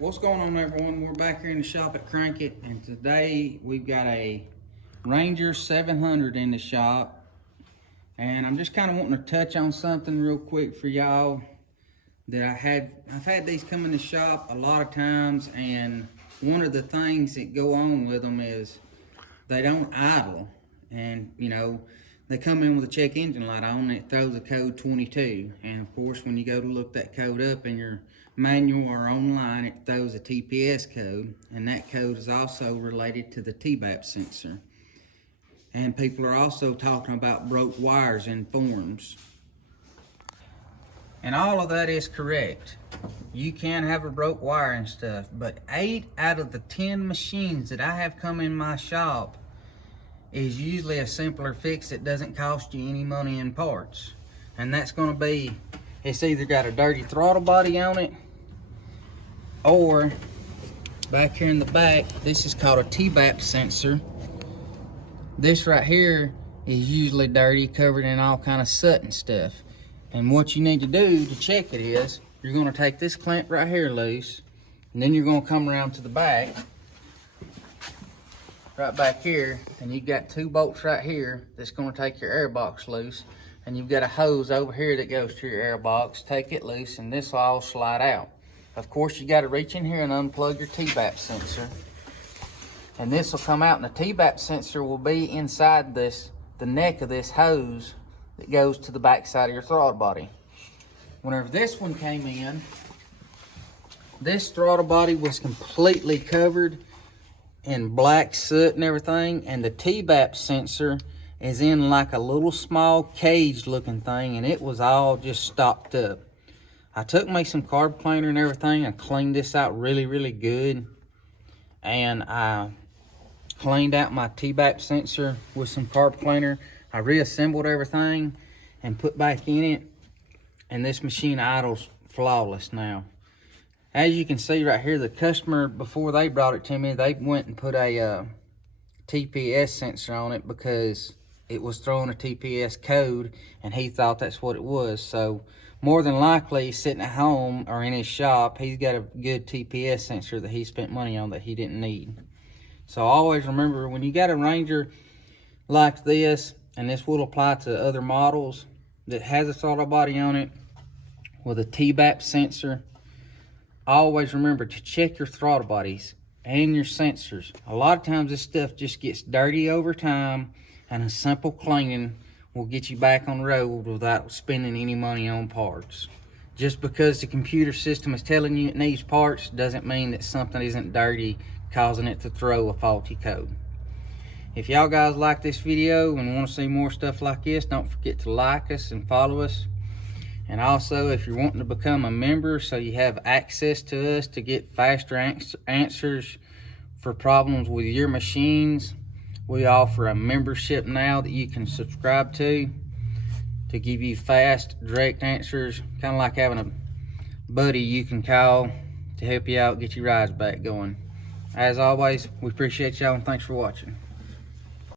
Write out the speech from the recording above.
What's going on, everyone? We're back here in the shop at Crank It, and today we've got a Ranger 700 in the shop, and I'm just kind of wanting to touch on something real quick for y'all that I've had these come in the shop a lot of times, and one of the things that go on with them is they don't idle, and they come in with a check engine light on and it throws a code 22, and of course when you go to look that code up in your manual or online, it throws a TPS code, and that code is also related to the TBAP sensor. And people are also talking about broke wires in forums, and all of that is correct. You can have a broke wire and stuff, but 8 out of the 10 machines that I have come in my shop is usually a simpler fix that doesn't cost you any money in parts. And that's going to be, it's either got a dirty throttle body on it, or back here in the back, this is called a TBAP sensor. This right here is usually dirty, covered in all kind of soot and stuff. And what you need to do to check it is, you're going to take this clamp right here loose, and then you're going to come around to the back, right back here, and you've got 2 bolts right here that's going to take your air box loose, and you've got a hose over here that goes to your air box. Take it loose and this will all slide out. Of course, you got to reach in here and unplug your TBAP sensor, and this will come out, and the TBAP sensor will be inside this, the neck of this hose that goes to the back side of your throttle body. Whenever this one came in, this throttle body was completely covered in black soot and everything, and the TBAP sensor is in like a little small cage looking thing, and it was all just stopped up. I took me some carb cleaner and everything. I cleaned this out really good, and I cleaned out my TBAP sensor with some carb cleaner. I reassembled everything and put back in it, and this machine idles flawless now. As you can see right here, the customer, before they brought it to me, they went and put a TPS sensor on it because it was throwing a TPS code, and he thought that's what it was. So more than likely, sitting at home or in his shop, he's got a good TPS sensor that he spent money on that he didn't need. So always remember, when you got a Ranger like this, and this will apply to other models that has a throttle body on it with a TBAP sensor, always remember to check your throttle bodies and your sensors. A lot of times this stuff just gets dirty over time, and a simple cleaning will get you back on the road without spending any money on parts. Just because the computer system is telling you it needs parts doesn't mean that something isn't dirty, causing it to throw a faulty code. If y'all guys like this video and want to see more stuff like this, don't forget to like us and follow us. And also, if you're wanting to become a member so you have access to us to get faster answers for problems with your machines, we offer a membership now that you can subscribe to give you fast, direct answers, kind of like having a buddy you can call to help you out, get your rides back going. As always, we appreciate y'all, and thanks for watching.